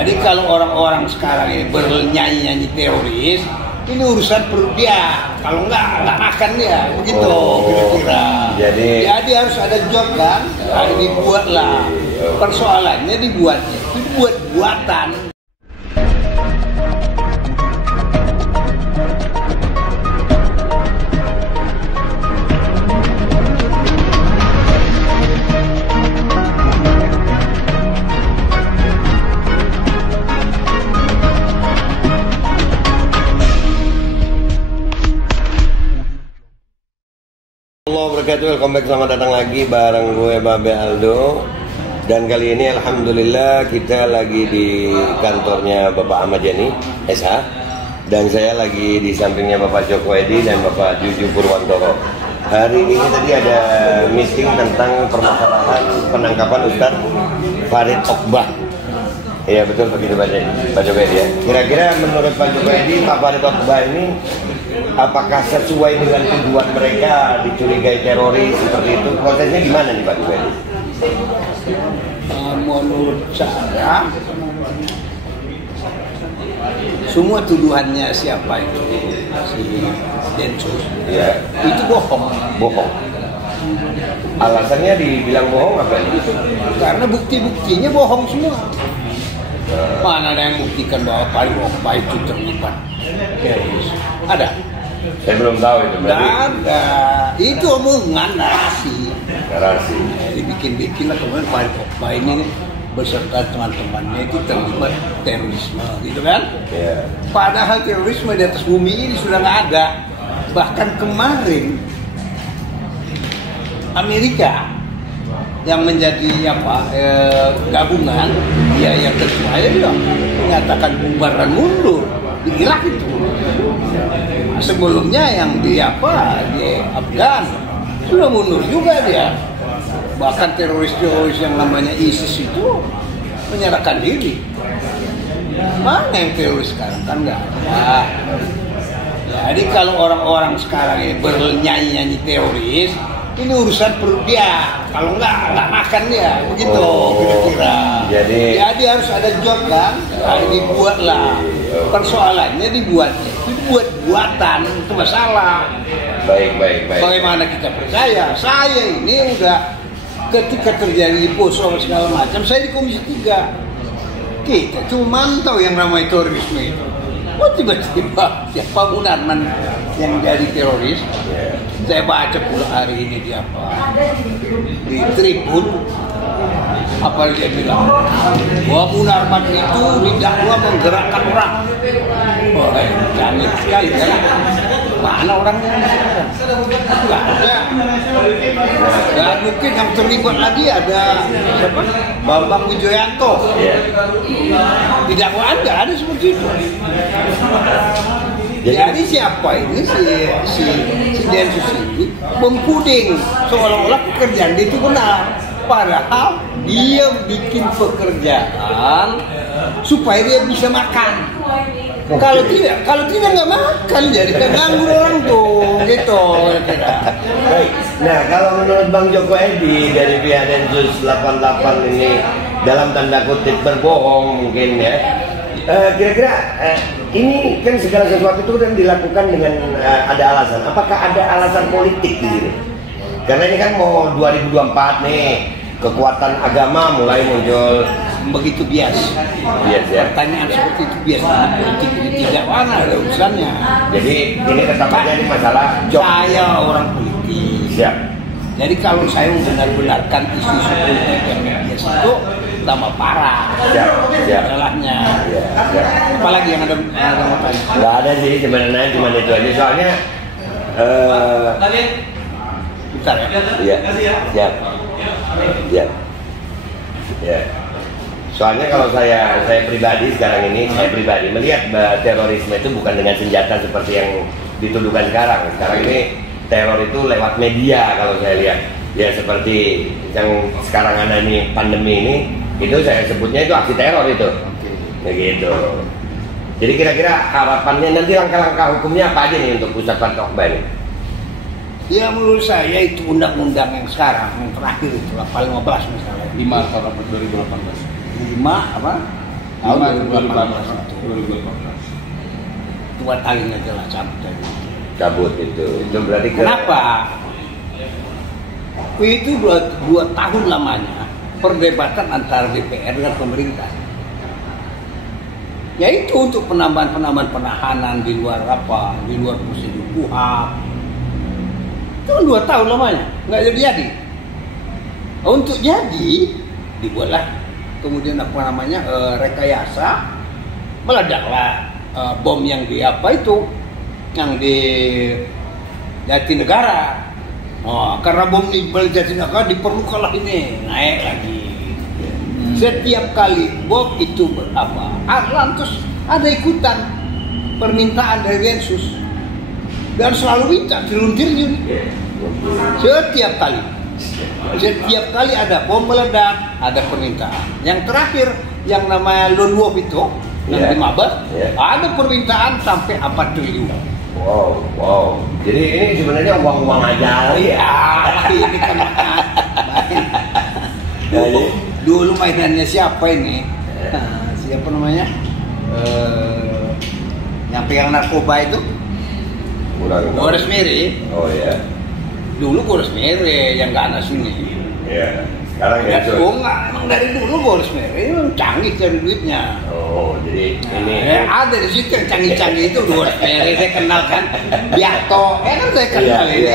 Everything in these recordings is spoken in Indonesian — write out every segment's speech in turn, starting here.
Jadi kalau orang-orang sekarang ini bernyanyi-nyanyi teroris, ini urusan perut dia. Kalau nggak makan dia, begitu kira-kira. Jadi harus ada job kan, dibuatlah. Persoalannya dibuatnya itu buat-buatan. Welcome back, selamat datang lagi bareng gue Babe Aldo. Dan kali ini alhamdulillah kita lagi di kantornya Bapak Ahmad Yani SH. Dan saya lagi di sampingnya Bapak Joko Edi dan Bapak Juju Purwantoro. Hari ini tadi ada meeting tentang permasalahan penangkapan Ustadz Farid Okbah. Iya betul begitu Pak Joko Edi ya. Kira-kira menurut Pak Joko Edi, Pak Farid Okbah ini apakah sesuai dengan tuduhan mereka dicurigai teroris seperti itu? Prosesnya gimana nih Pak Joko Edi? Menurut saya, semua tuduhannya siapa itu si Densus ya, itu bohong. Alasannya dibilang bohong apa ini? Karena bukti-buktinya bohong semua. Mana ada yang buktikan bahwa Farid Okbah itu terlibat teroris? Ada? Saya belum tahu itu. Ada. Itu omongan narasi. Dibikin-bikin lah kemudian Farid Okbah ini beserta teman-temannya itu terlibat terorisme, gitu kan? Yeah. Padahal terorisme di atas bumi ini sudah nggak ada. Bahkan kemarin Amerika yang menjadi gabungan yang ketuanya juga menyatakan bubar dan mundur di Irak itu. Sebelumnya yang di Afgan sudah mundur juga dia. Bahkan teroris-teroris yang namanya ISIS itu menyerahkan diri. Mana yang teroris sekarang? Kan nggak ada. Jadi kalau orang-orang sekarang ini bernyanyi-nyanyi teroris, ini urusan perut dia. Kalau nggak makan dia, begitu kira-kira. Jadi harus ada job kan, dibuatlah. Persoalannya dibuatnya itu buat-buatan, itu masalah. Baik. Bagaimana kita percaya? Saya ini udah ketika terjadi Poso segala macam, saya di Komisi 3. Kita cuma mantau yang namanya terorisme itu. Oh tiba-tiba siapa Munarman yang jadi teroris? Saya baca pula hari ini di Tribun, apa dia bilang bahwa Munarman itu didakwa menggerakkan orang. Oh, jangan sekali kan? Mana orangnya? Nggak ada. Dan mungkin yang terlibat lagi ada siapa? Bambang Wijoyanto. Didakwa nggak ada seperti itu. Jadi siapa ini si Densus ini mempuding seolah-olah pekerjaan dia itu benar, padahal dia bikin pekerjaan supaya dia bisa makan. Kalau tidak nggak makan, jadi keganggu orang tuh, gitu. Baik. Nah kalau menurut Bang Joko Edi dari pihak Densus 88 ini dalam tanda kutip berbohong mungkin ya. Kira-kira ini kan segala sesuatu itu kan dilakukan dengan ada alasan. Apakah ada alasan politik di sini? Karena ini kan mau 2024 nih, kekuatan agama mulai muncul. Begitu bias ya. Pertanyaan seperti itu bias. Politik ini tidak ada urusannya. Jadi ini ketampaknya ini masalah job. Saya orang politik. Siap. Jadi kalau saya membenar-benarkan isu-isu politik yang bias itu tambah parah. Masalahnya. Apalagi yang ada mau tanya? Nggak ada sih, cuma itu aja. Soalnya bentar ya. Ya. Soalnya kalau saya pribadi sekarang ini, saya pribadi melihat terorisme itu bukan dengan senjata seperti yang dituduhkan sekarang. Sekarang ini teror itu lewat media kalau saya lihat. Ya seperti yang sekarang ada ini pandemi ini, itu saya sebutnya itu aksi teror itu. Ya gitu. Jadi kira-kira harapannya nanti langkah-langkah hukumnya apa aja nih untuk Ustadz Farid Okbah ini? Ya menurut saya itu undang-undang yang sekarang, yang terakhir itu pasal 15 misalnya. 5 tahun 2018. 5 apa? tahun 2018. 2 tahun aja lah cabut. Cabut itu berarti Kenapa? Itu 2 tahun lamanya perdebatan antara DPR dengan pemerintah. Yaitu untuk penambahan penahanan di luar prosedur KUHP. Itu kan 2 tahun lamanya, nggak jadi. Untuk jadi dibuatlah kemudian rekayasa, meledaklah bom yang di yang di Jatinegara. Karena bom di Jatinegara diperlukanlah ini naik lagi. Setiap kali bom itu lantas ada ikutan permintaan dari Densus dan selalu minta triliun. Setiap kali ada bom meledak ada permintaan. Yang terakhir yang namanya Lone Wolf itu yang di Mabes ada permintaan sampai 4 triliun. Wow. Jadi ini sebenarnya uang aja. Iya, ini kan dulu mainannya siapa ini? Siapa namanya? Yang pegang narkoba itu? Boris Mere. Oh ya. Dulu Boris Mere yang ganas ini. Iya. Sekarang ya itu. Emang dari dulu Boris Mere memang canggih cari duitnya. Oh, jadi ini ada di situ yang canggih-canggih itu Boris Mere saya kenal kan. Biarto, kan saya kenal ini.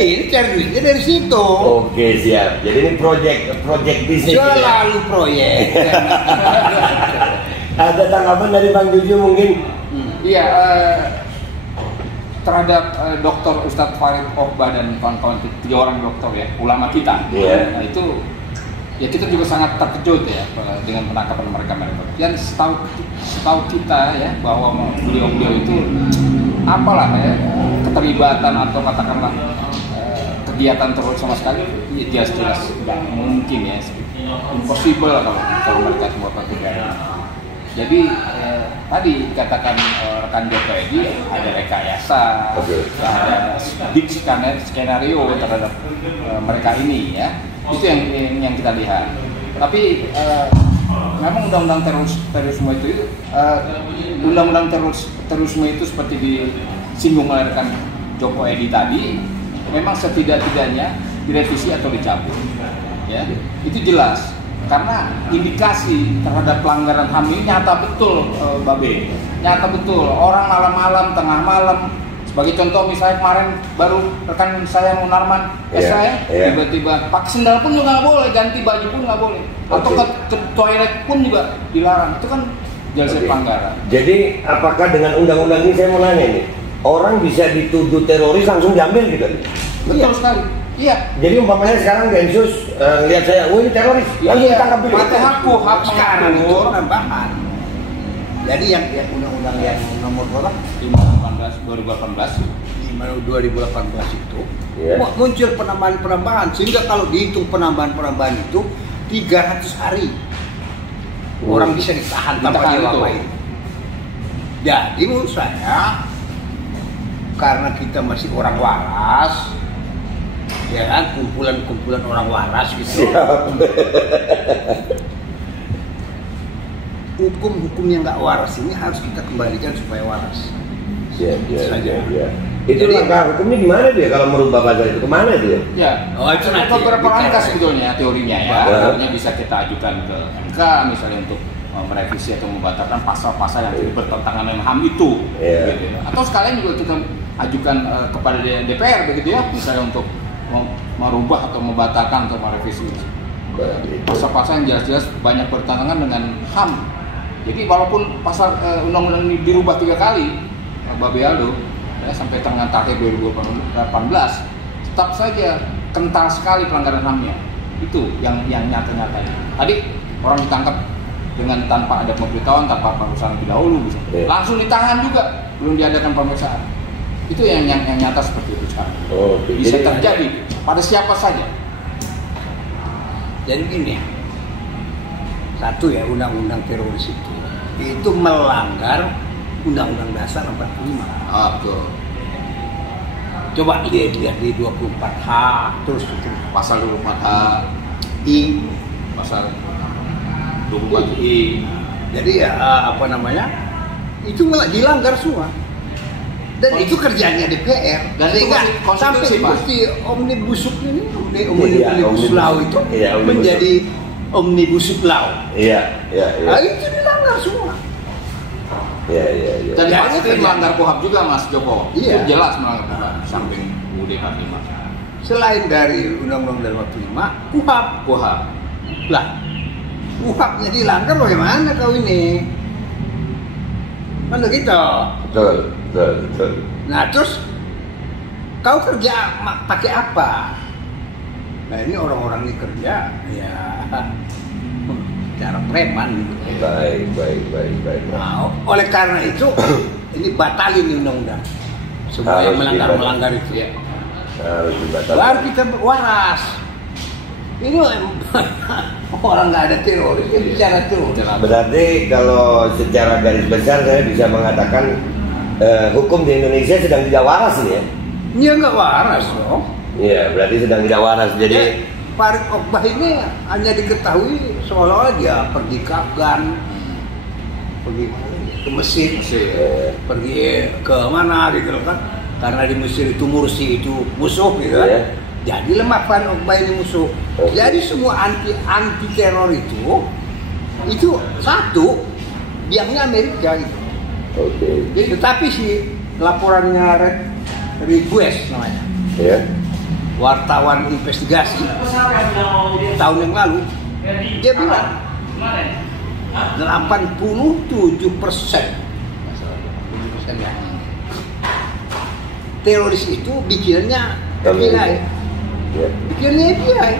Ini cari duitnya dari situ. Oke, siap. Jadi ini project bisnis. Selalu proyek. Ada tanggapan dari Bang Juju mungkin? Iya, terhadap Dr. Ustadz Farid Okbah dan kawan-kawan 3 orang dokter ya, ulama kita. Nah, itu ya kita juga sangat terkejut ya dengan penangkapan mereka. Yang setahu kita ya bahwa beliau itu apalah ya keterlibatan atau katakanlah kegiatan terus sama sekali ya jelas nggak mungkin ya, impossible kalau mereka semua terlibat. Jadi tadi katakan rekan Joko Edi ada rekayasa, ada skenario terhadap mereka ini ya. Itu yang kita lihat. Tapi memang undang-undang terorisme itu undang-undang terorisme itu seperti disinggung oleh rekan Joko Edi tadi, memang setidak-tidaknya direvisi atau dicabut. Ya, itu jelas. Karena indikasi terhadap pelanggaran HAM ini nyata betul, Babe. Nyata betul. Orang malam-malam, tengah malam. Sebagai contoh misalnya kemarin baru rekan saya Munarman, tiba-tiba pakai sendal pun juga nggak boleh, ganti baju pun nggak boleh, atau ke toilet pun juga dilarang. Itu kan jelas pelanggaran. Jadi apakah dengan undang-undang ini saya mau nanya nih, orang bisa dituduh teroris langsung diambil gitu? Betul sekali. Iya. Jadi umpamanya sekarang Densus lihat saya, ini teroris, langsung ditangkap dulu. Hak sekarang itu penambahan. Jadi yang undang-undang yang nomor berapa? 2018 itu muncul penambahan sehingga kalau dihitung penambahan itu 300 hari orang bisa ditahan tanpa diapa-apain. Jadi menurut saya karena kita masih orang waras, ya kan, kumpulan orang waras gitu. Hukum yang nggak waras ini harus kita kembalikan supaya waras. Iya. Itu langkah hukumnya gimana dia kalau merubah pasal itu, kemana dia? Ya, itu beberapa langkah sebetulnya teorinya ya. Teorinya bisa kita ajukan ke MK misalnya untuk merevisi atau membatalkan pasal-pasal yang bertentangan dengan HAM itu. Gitu. Atau sekalian juga kita ajukan kepada DPR begitu ya, misalnya untuk merubah atau membatalkan atau merevisi pasal-pasal yang jelas-jelas banyak bertentangan dengan HAM. Jadi walaupun pasal undang-undang ini dirubah 3 kali, Babe Aldo, ya, sampai tengah akhir 2018, tetap saja kental sekali pelanggaran HAM-nya. Itu yang nyata-nyata. Tadi orang ditangkap dengan tanpa ada pemberitahuan, tanpa pemeriksaan lebih dahulu, langsung ditahan juga, belum diadakan pemeriksaan. Itu yang nyata seperti itu sekarang. Bisa terjadi pada siapa saja. Jadi gini, satu ya, undang-undang teroris itu melanggar Undang-Undang Dasar 45. Betul. Coba lihat di 24H, terus Pasal 24H, I, pasal 24I, Jadi ya apa namanya, itu malah dilanggar semua. Dan itu kerjanya DPR. Dan sehingga sampai seperti omnibus ini, omnibus law itu menjadi omnibus law. Iya. Nah, itu dilanggar semua. Iya. Dan pasti melanggar KUHP juga Mas Joko. Iya. Itu jelas melanggar KUHP samping UUD 45. Selain dari Undang-Undang 45, KUHP. Lah, KUHP-nya dilanggar bagaimana kau ini? Kan begitu. Betul. Nah, terus kau kerja pakai apa? Nah, ini orang-orang ini kerja ya cara preman gitu. Baik. Nah, oleh karena itu ini batalin undang-undang. Semua yang melanggar itu ya. Harus dibatalkan. Baru kita waras. Ini orang nggak ada teroris, dia bicara terus. Berarti kalau secara garis besar saya bisa mengatakan hukum di Indonesia sedang tidak waras nih ya? Dia nggak waras dong. Iya, berarti sedang tidak waras. Jadi Farid Okbah ini hanya diketahui seolah-olah dia pergi ke Afgan, pergi ke Mesir, pergi ke mana gitu kan? Karena di Mesir itu Mursi itu musuh gitu kan? Iya. Jadi lemah Farid Okbah ini musuh. Jadi semua anti teror itu satu biangnya Amerika gitu. Oke. Jadi tetapi si laporannya Request namanya. Ya. Wartawan investigasi tahun yang lalu dia bilang 87% teroris itu bikinnya FBI. Bikinnya FBI.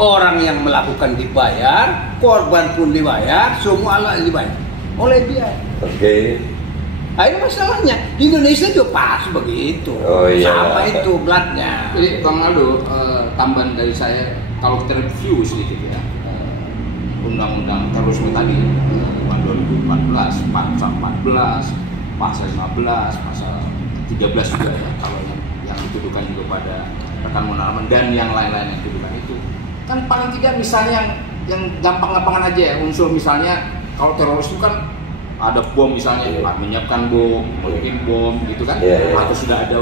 Orang yang melakukan dibayar, korban pun dibayar, semua alat dibayar oleh FBI. Oke. Nah, ini masalahnya di Indonesia juga pas begitu. Oh, iya. Sama itu belatnya. Jadi Bang Aldo, tambahan dari saya, kalau kita review sedikit ya, undang-undang terorisme tadi, 2014, pasal 14, pasal 15, pasal 13 juga ya, kalau yang dituduhkan juga pada rekan Munarman dan yang lain-lain yang dituduhkan itu, kan paling tidak misalnya yang gampang-gampangan aja ya, unsur misalnya kalau teroris itu kan ada bom misalnya, menyiapkan bom, bikin bom gitu kan, atau sudah ada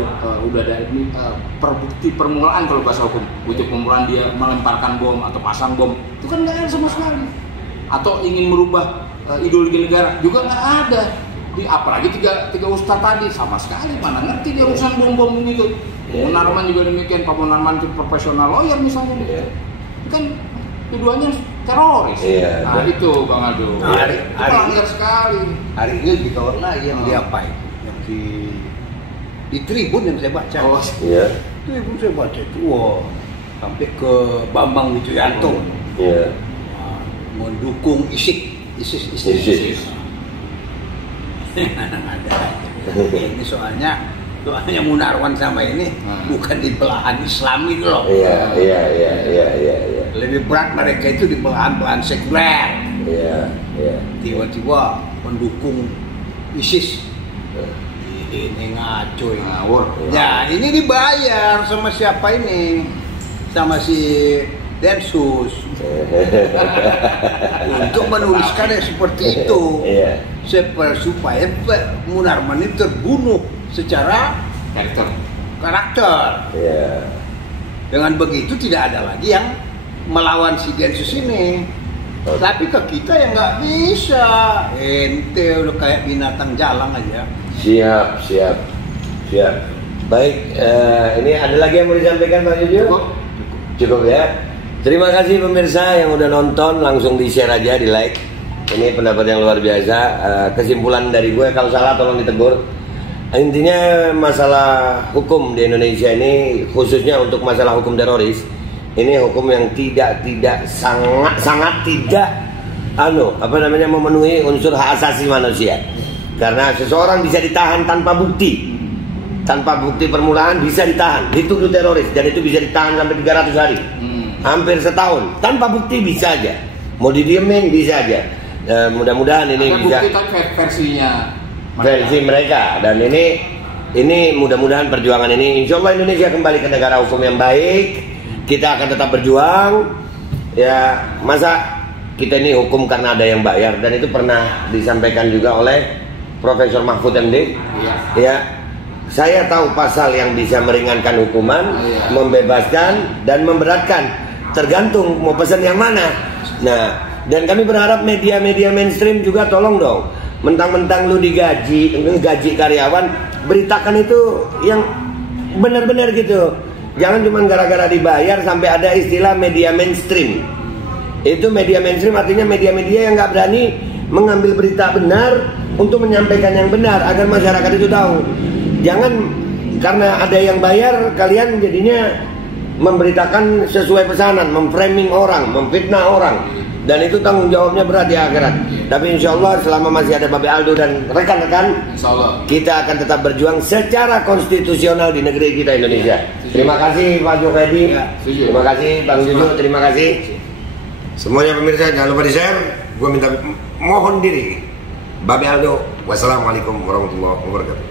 permulaan kalau bahasa hukum, bukti permulaan dia melemparkan bom atau pasang bom, itu kan nggak ada sama sekali. Atau ingin merubah ideologi negara juga nggak ada. Apalagi tiga ustadz tadi sama sekali mana ngerti dia urusan bom-bom ini tuh. Munarman juga demikian, Pak Munarman itu profesional lawyer misalnya, itu kan keduanya teroris. Nah itu Bang Aldo. Hari langgar sekali. Hari ini lebih kawat lagi yang diapain? Yang di Tribun yang saya baca. Oh, iya. Tribun saya baca itu, wah, sampai ke Bambang Wijoyanto. Iya. Mendukung ISIS. Ada. Ini soalnya Munarwan sama ini bukan di belahan Islam itu loh. Iya. Lebih berat mereka itu di belahan sekuler. Iya. Tiba-tiba mendukung ISIS. Ini ngaco ini. Ngawur. Ya, ini dibayar sama siapa ini? Sama si Densus. Untuk menuliskan yang seperti itu. Iya. Supaya Munarman ini terbunuh secara karakter. Iya. Dengan begitu tidak ada lagi yang melawan si Densus ini. Tapi ke kita yang nggak bisa. Ente udah kayak binatang jalang aja. Siap. Baik, ini ada lagi yang mau disampaikan Pak Yujo? Cukup ya. Terima kasih pemirsa yang udah nonton, langsung di share aja, di like. Ini pendapat yang luar biasa. Kesimpulan dari gue, kalau salah tolong ditegur. Intinya masalah hukum di Indonesia ini, khususnya untuk masalah hukum teroris, ini hukum yang sangat tidak memenuhi unsur hak asasi manusia. Karena seseorang bisa ditahan tanpa bukti permulaan, bisa ditahan, dituduh teroris, dan itu bisa ditahan sampai 300 hari, hampir setahun, tanpa bukti bisa aja, mau didiemin bisa aja. Mudah-mudahan ini ada bisa bukti versi mereka, dan ini mudah-mudahan perjuangan ini, insya Allah Indonesia kembali ke negara hukum yang baik. Kita akan tetap berjuang. Ya, masa kita ini hukum karena ada yang bayar, dan itu pernah disampaikan juga oleh Profesor Mahfud MD. Ya, saya tahu pasal yang bisa meringankan hukuman, membebaskan dan memberatkan, tergantung mau pesan yang mana. Nah, dan kami berharap media-media mainstream juga tolong dong, mentang-mentang lu gaji karyawan, beritakan itu yang benar-benar gitu. Jangan cuma gara-gara dibayar sampai ada istilah media mainstream. Itu media mainstream artinya media-media yang nggak berani mengambil berita benar untuk menyampaikan yang benar agar masyarakat itu tahu. Jangan karena ada yang bayar kalian jadinya memberitakan sesuai pesanan, memframing orang, memfitnah orang, dan itu tanggung jawabnya berat di akhirat. Tapi insya Allah selama masih ada Babe Aldo dan rekan-rekan, kita akan tetap berjuang secara konstitusional di negeri kita Indonesia. Terima kasih Pak Jokowi, terima kasih Bang Juju, terima kasih semuanya pemirsa. Jangan lupa di share. Gue minta mohon diri, Babe Aldo. Wassalamualaikum warahmatullahi wabarakatuh.